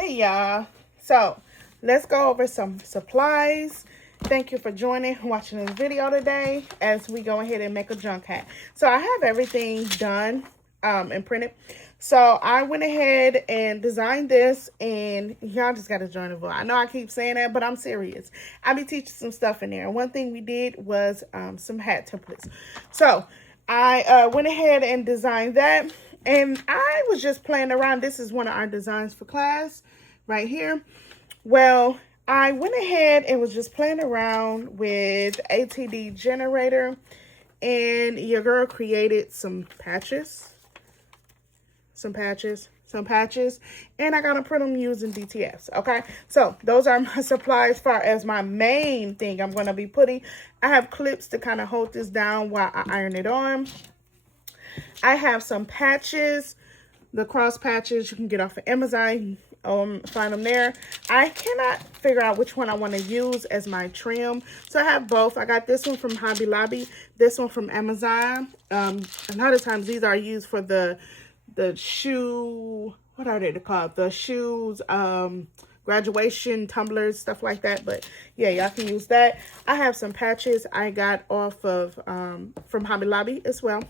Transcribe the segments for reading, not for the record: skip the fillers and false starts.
Hey y'all. So let's go over some supplies. Thank you for watching this video today as we go ahead and make a junk hat. So I have everything done and printed. So I went ahead and designed this, and y'all just got to join the video. I know I keep saying that, but I'm serious. I'll be teaching some stuff in there. One thing we did was some hat templates. So I went ahead and designed that, and I was just playing around. This is one of our designs for class right here. Well, I went ahead and was just playing around with ATD generator, and your girl created some patches, and I gotta print them using DTFs. Okay, so those are my supplies. As far as my main thing I'm gonna be putting, I have clips to kind of hold this down while I iron it on. I have some patches, the cross patches you can get off of Amazon. Find them there. I cannot figure out which one I want to use as my trim, so I have both. I got this one from Hobby Lobby, this one from Amazon. A lot of times these are used for the shoe, what are they called, the shoes, graduation tumblers, stuff like that. But yeah, y'all can use that. I have some patches I got off of from Hobby Lobby as well.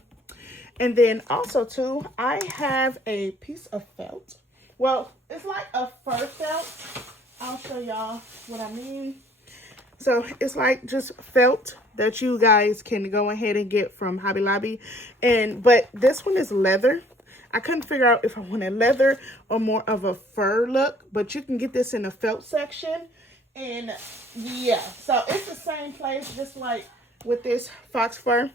And then also too, I have a piece of felt. Well, it's like a fur felt. I'll show y'all what I mean. So it's like just felt that you guys can go ahead and get from Hobby Lobby. But this one is leather. I couldn't figure out if I wanted leather or more of a fur look, but you can get this in the felt section. And yeah, so it's the same place, just like with this fox fur.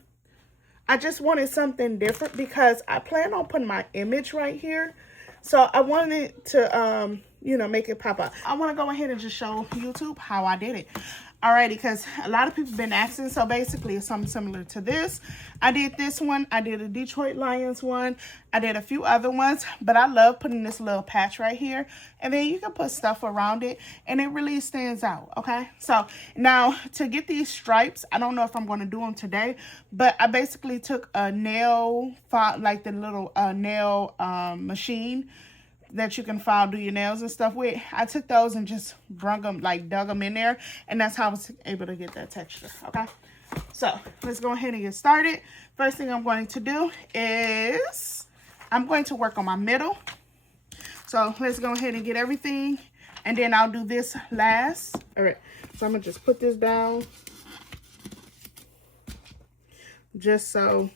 I just wanted something different because I plan on putting my image right here. So I wanted to, you know, make it pop up. I want to go ahead and just show YouTube how I did it. Alrighty, because a lot of people have been asking. So basically, it's something similar to this. I did this one. I did a Detroit Lions one. I did a few other ones. But I love putting this little patch right here. And then you can put stuff around it. And it really stands out, okay? So now, to get these stripes, I don't know if I'm going to do them today. But I basically took a nail, like the little nail machine that you can file, do your nails and stuff with. I took those and just brung them, like dug them in there, and that's how I was able to get that texture. Okay, so let's go ahead and get started. First thing I'm going to do is I'm going to work on my middle. So let's go ahead and get everything, and then I'll do this last. All right, so I'm gonna just put this down just so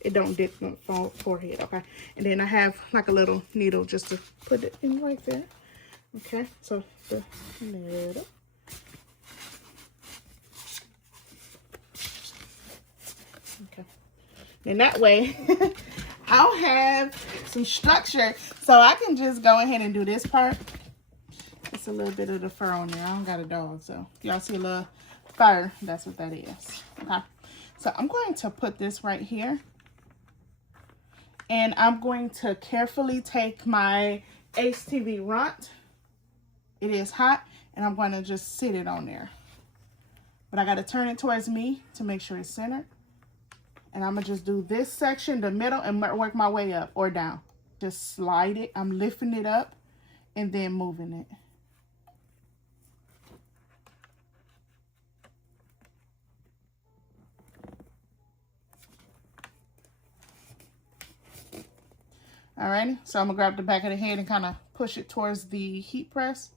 it don't dip my forehead, okay? And then I have like a little needle just to put it in right there. Okay, so the middle. Okay. And that way, I'll have some structure, so I can just go ahead and do this part. It's a little bit of the fur on there. I don't got a dog, so y'all see a little fur, that's what that is, okay? So I'm going to put this right here. And I'm going to carefully take my HTV Runt. It is hot. And I'm going to just sit it on there. But I got to turn it towards me to make sure it's centered. And I'm going to just do this section, the middle, and work my way up or down. Just slide it. I'm lifting it up and then moving it. Alrighty, so I'm gonna grab the back of the head and kind of push it towards the heat press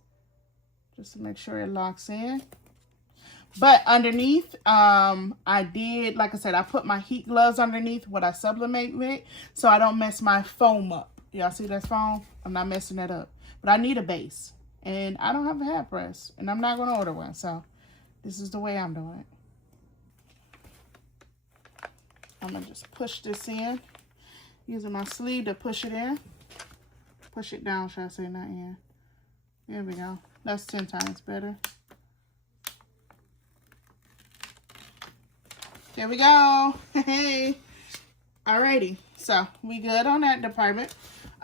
just to make sure it locks in. But underneath, I did, like I said, I put my heat gloves underneath what I sublimate with so I don't mess my foam up. Y'all see that foam? I'm not messing that up. But I need a base, and I don't have a hat press, and I'm not gonna order one, so this is the way I'm doing it. I'm gonna just push this in. Using my sleeve to push it in. Push it down, should I say, not in. There we go. That's 10 times better. There we go. Hey. Alrighty. So, we good on that department.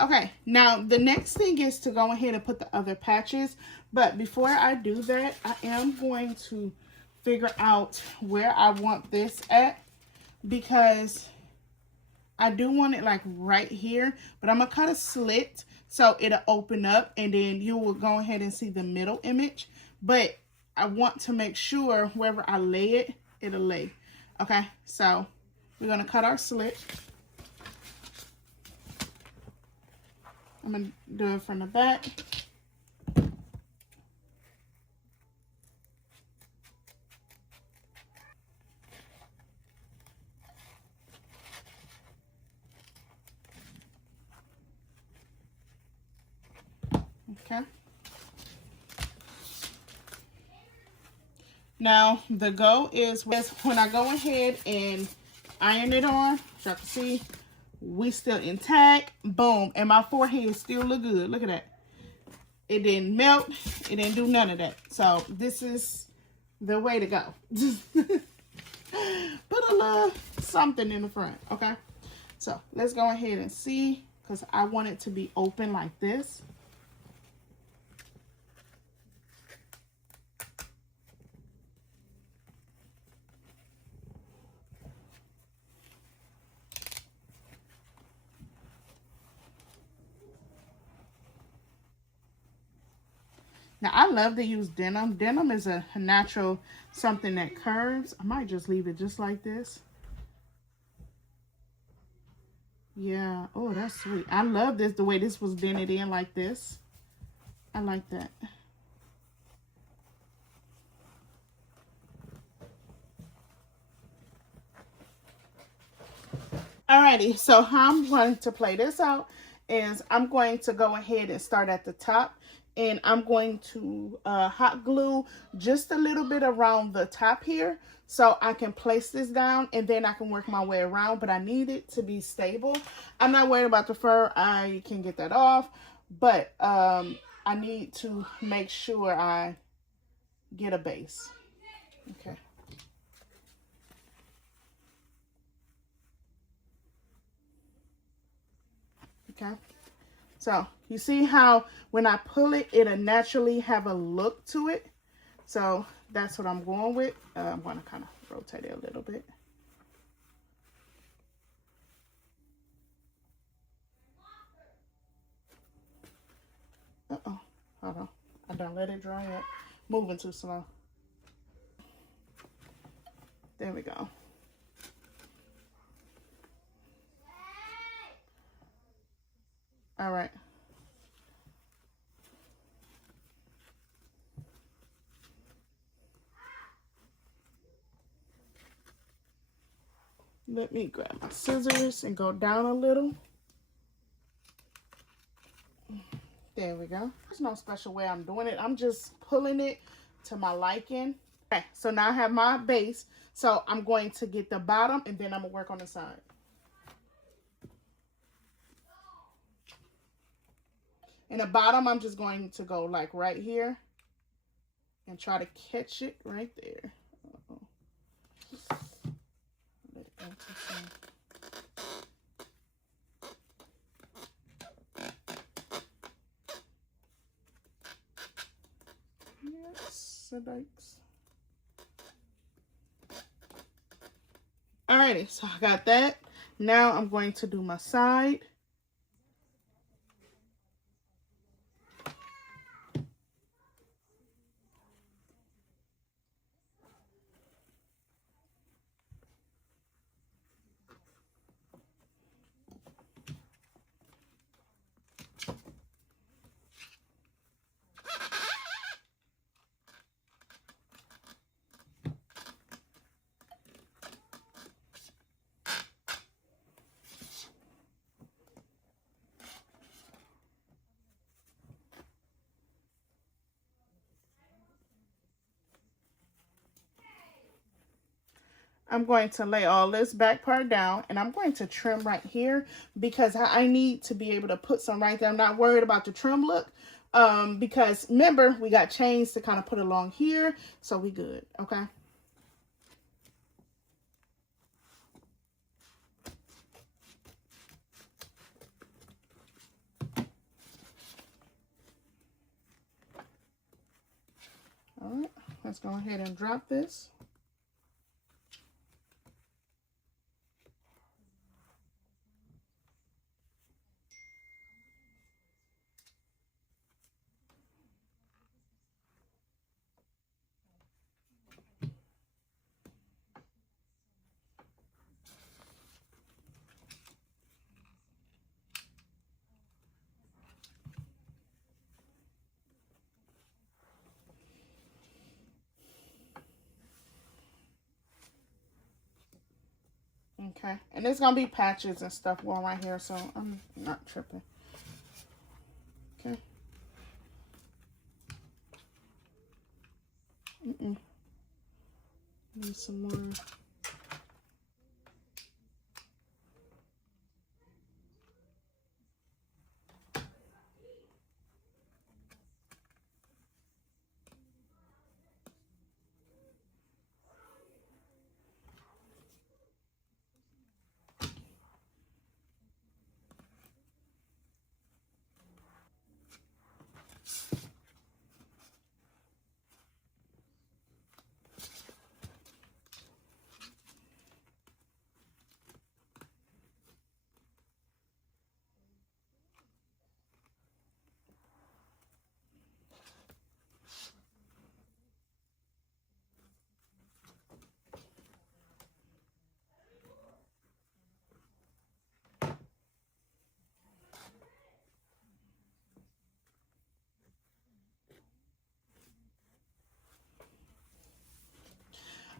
Okay. Now, the next thing is to go ahead and put the other patches. But before I do that, I am going to figure out where I want this at. Because I do want it like right here, but I'm gonna cut a slit So it'll open up and then you will go ahead and see the middle image. But I want to make sure wherever I lay it, it'll lay. Okay, so we're gonna cut our slit. I'm gonna do it from the back. Okay. Now the goal is when I go ahead and iron it on, as y'all can see, we still intact. Boom, and my forehead still look good. Look at that. It didn't melt. It didn't do none of that. So this is the way to go. Put a little something in the front, okay? So let's go ahead and see, because I want it to be open like this. Now, I love to use denim. Denim is a natural something that curves. I might just leave it just like this. Yeah. Oh, that's sweet. I love this, the way this was dented in like this. I like that. Alrighty, so how I'm going to play this out is I'm going to go ahead and start at the top. And I'm going to hot glue just a little bit around the top here so I can place this down and then I can work my way around, but I need it to be stable. I'm not worried about the fur. I can get that off, but I need to make sure I get a base. Okay. Okay. So you see how when I pull it, it'll naturally have a look to it. So that's what I'm going with. I'm going to kind of rotate it a little bit. Uh-oh. Hold on. I don't let it dry up. Moving too slow. There we go. All right. Let me grab my scissors and go down a little. There we go. There's no special way I'm doing it. I'm just pulling it to my liking. Okay, so now I have my base. So I'm going to get the bottom and then I'm going to work on the side. In the bottom, I'm just going to go like right here and try to catch it right there. Uh-oh. Let it go too soon. Yes, it likes. Alrighty, so I got that. Now I'm going to do my side. I'm going to lay all this back part down and I'm going to trim right here because I need to be able to put some right there. I'm not worried about the trim look because remember, we got chains to kind of put along here, so we good, okay? All right, let's go ahead and drop this. Okay, and there's gonna be patches and stuff going right here, so I'm not tripping. Okay. Need some more.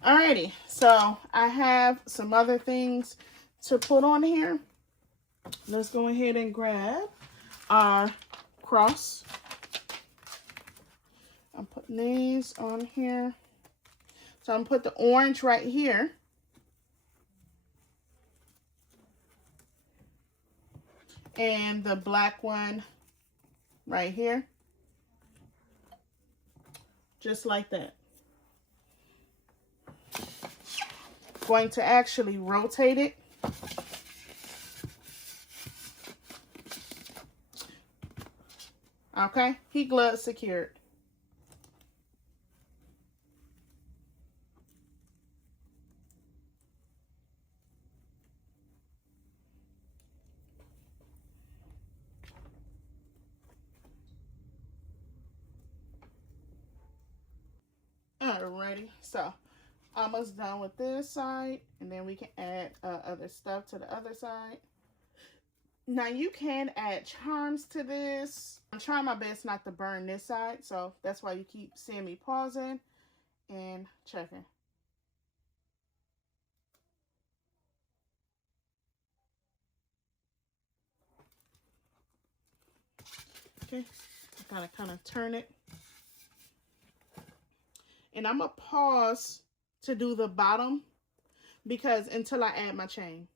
Alrighty, so I have some other things to put on here. Let's go ahead and grab our cross. I'm putting these on here. So I'm gonna put the orange right here. And the black one right here. Just like that. Going to actually rotate it. Okay, heat glove secured. Alrighty, so almost done with this side, and then we can add other stuff to the other side. Now you can add charms to this. I'm trying my best not to burn this side, so that's why you keep seeing me pausing and checking. Okay, I gotta kind of turn it. And I'm gonna pause to do the bottom because until I add my chain.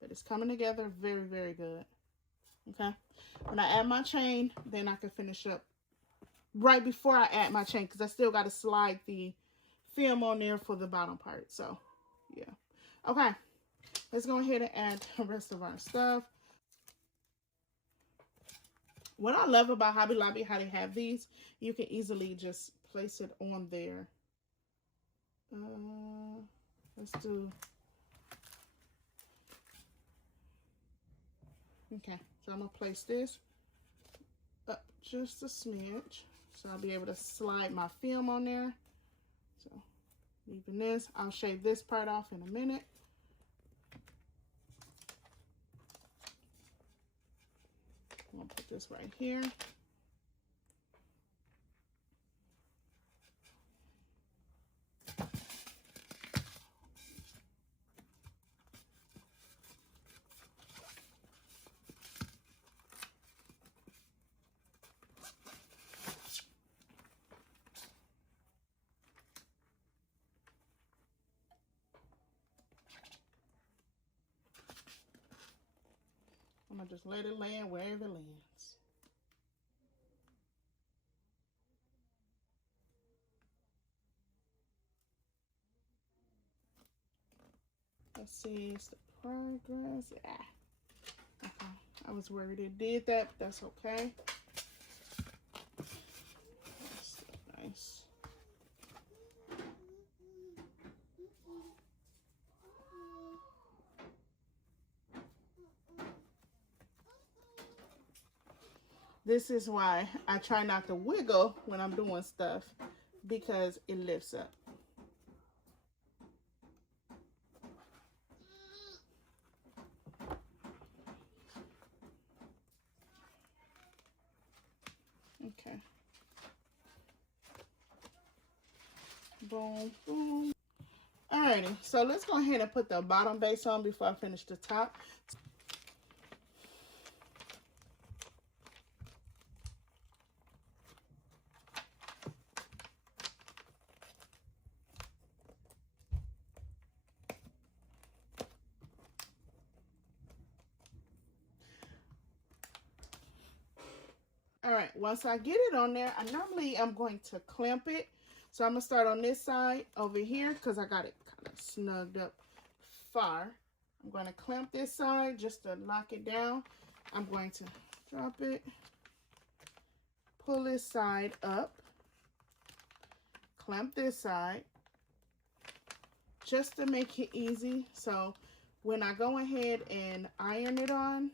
But it's coming together very, very good. Okay. When I add my chain, then I can finish up right before I add my chain because I still got to slide the film on there for the bottom part. So, yeah. Okay. Let's go ahead and add the rest of our stuff. What I love about Hobby Lobby, how they have these, you can easily just place it on there. Let's do... Okay, so I'm going to place this up just a smidge. So I'll be able to slide my film on there. So leaving this, I'll shave this part off in a minute. I'm going to put this right here. I'm going to just let it land wherever it lands. Let's see, it's the progress. Okay, I was worried it did that, but that's okay. That's nice. This is why I try not to wiggle when I'm doing stuff, because it lifts up. Okay. Boom, boom. Alrighty, so let's go ahead and put the bottom base on before I finish the top. All right, once I get it on there, I'm going to clamp it. So I'm gonna start on this side over here because I got it kind of snugged up far. I'm going to clamp this side just to lock it down. I'm going to drop it, pull this side up, clamp this side just to make it easy. So when I go ahead and iron it on,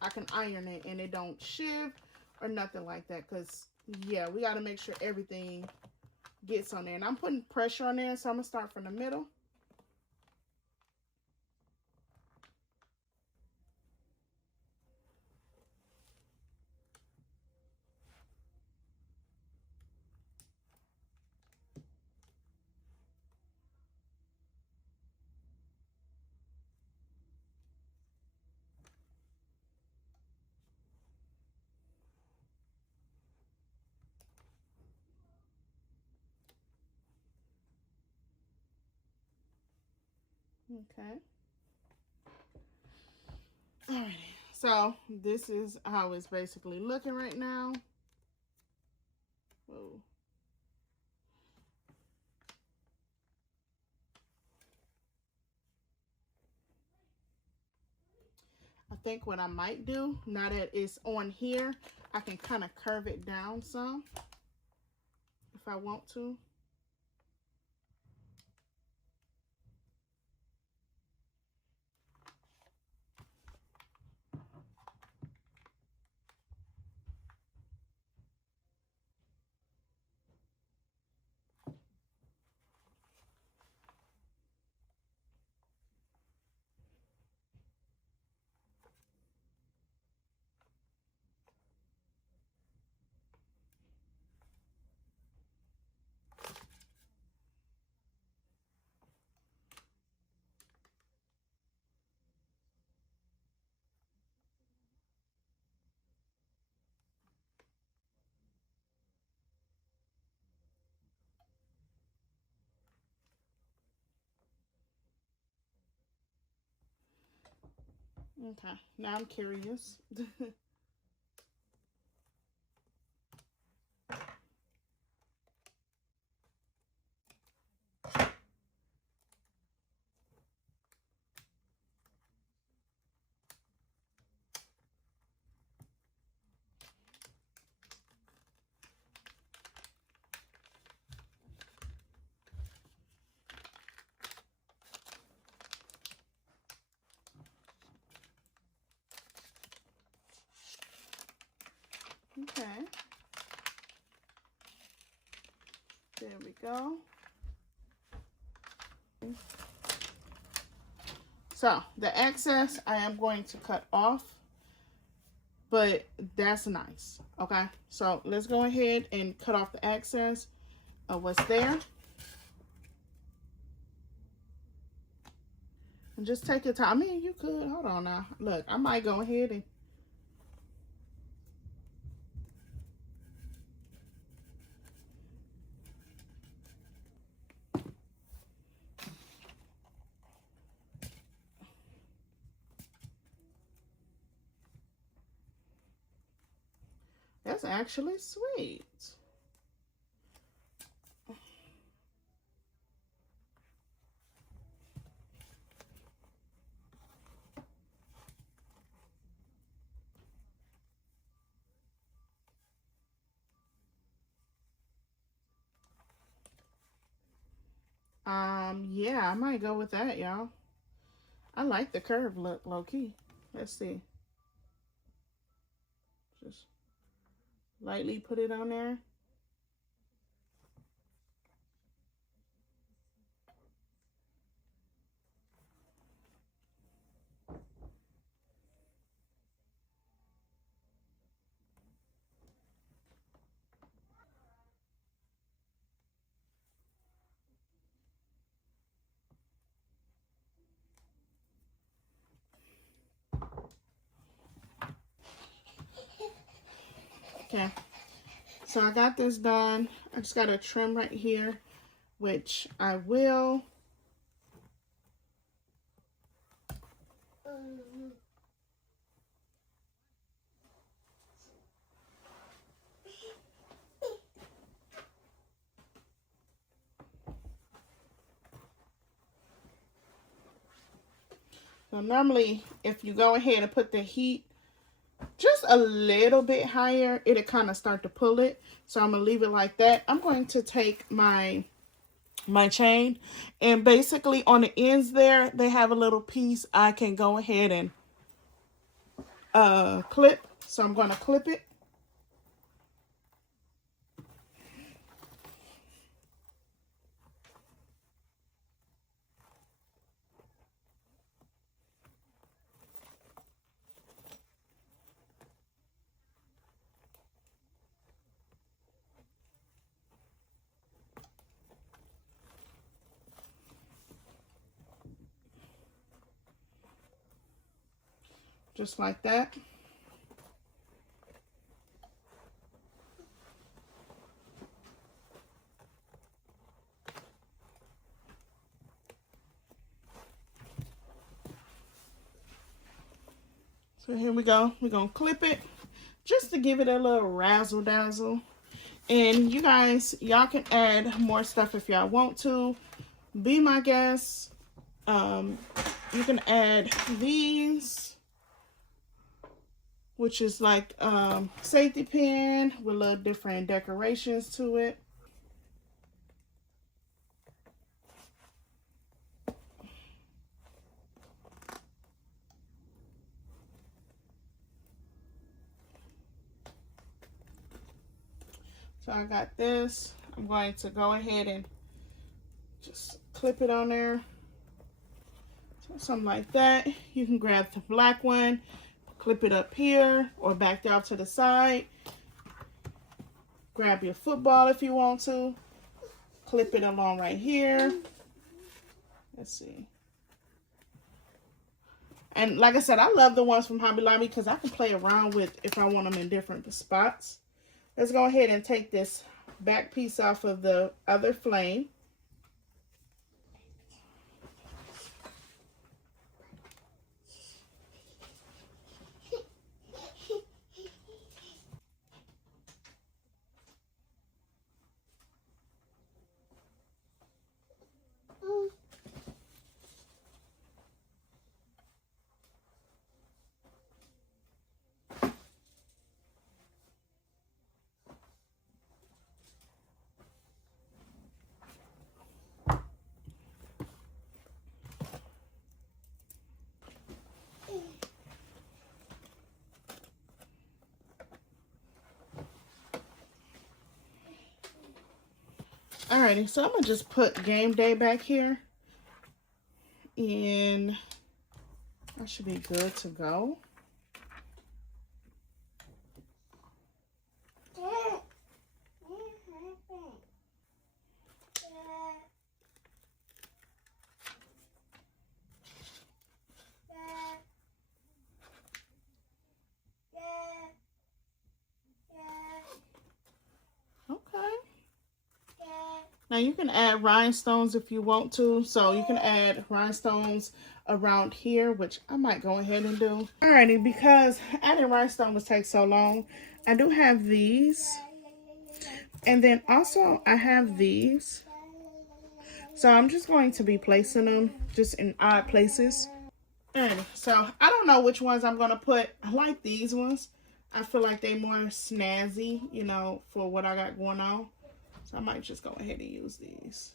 I can iron it and it don't shiv or nothing like that, because yeah, we got to make sure everything gets on there. And I'm putting pressure on there, so I'm gonna start from the middle. Okay. Alrighty. So this is how it's basically looking right now. Whoa. I think what I might do, now that it's on here, I can kind of curve it down some if I want to. Okay, now I'm curious. Okay. There we go. So the excess I am going to cut off, but that's nice. Okay, so let's go ahead and cut off the excess of what's there. And just take your time. I mean, you could, hold on now. Look, I might go ahead and that's actually sweet. Yeah, I might go with that, y'all. I like the curve look, low key. Let's see. Just lightly put it on there. Okay, so I got this done. I just got to trim right here, which I will. So normally, if you go ahead and put the heat just a little bit higher, it'll kind of start to pull it. So I'm gonna leave it like that. I'm going to take my chain, and basically on the ends there, they have a little piece I can go ahead and clip. So I'm gonna clip it. Just like that. So here we go. We're going to clip it just to give it a little razzle dazzle. And you guys, y'all can add more stuff if y'all want to. Be my guest. You can add these, which is like safety pin with little different decorations to it. So I got this. I'm going to go ahead and just clip it on there. So something like that. You can grab the black one, clip it up here or back there off to the side. Grab your football if you want to. Clip it along right here. Let's see. And like I said, I love the ones from Hobby Lobby because I can play around with if I want them in different spots. Let's go ahead and take this back piece off of the other flame. Alrighty, so I'm going to just put game day back here. And I should be good to go. Now you can add rhinestones if you want to. So you can add rhinestones around here, which I might go ahead and do. Alrighty, because adding rhinestones would take so long, I do have these. And then also I have these. So I'm just going to be placing them just in odd places. Alrighty, so I don't know which ones I'm going to put. I like these ones. I feel like they're more snazzy, you know, for what I got going on. So I might just go ahead and use these.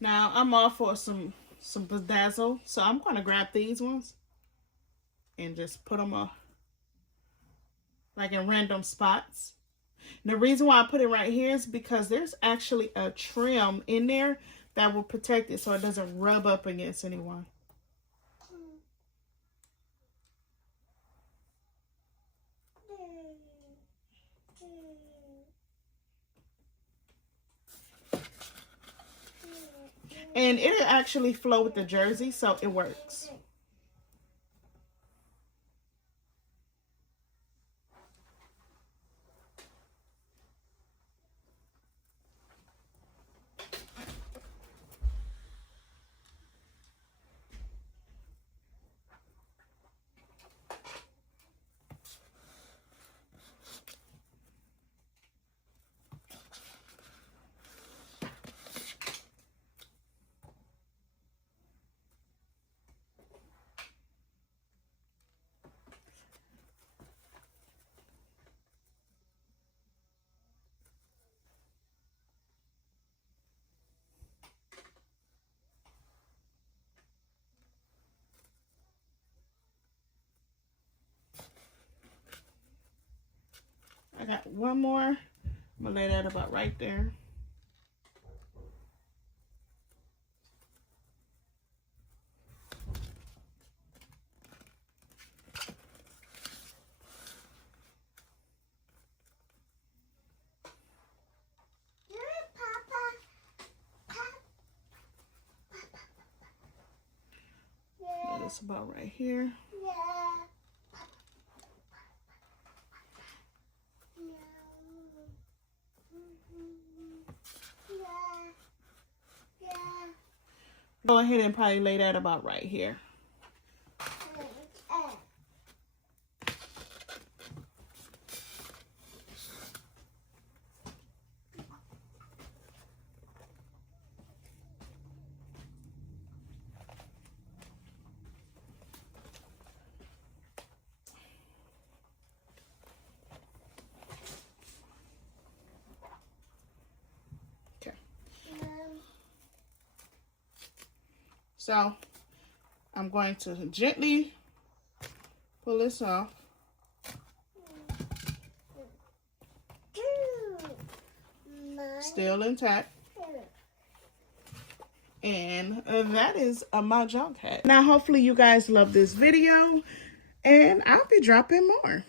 Now I'm all for some bedazzle, so I'm going to grab these ones and just put them up like in random spots. And the reason why I put it right here is because there's actually a trim in there that will protect it so it doesn't rub up against anyone. And it'll actually flow with the jersey, so it works. I got one more. I'm gonna lay that about right there. That's about right here. Go ahead and probably lay that about right here. So I'm going to gently pull this off. Still intact. And that is my jog hat. Now hopefully you guys love this video, and I'll be dropping more.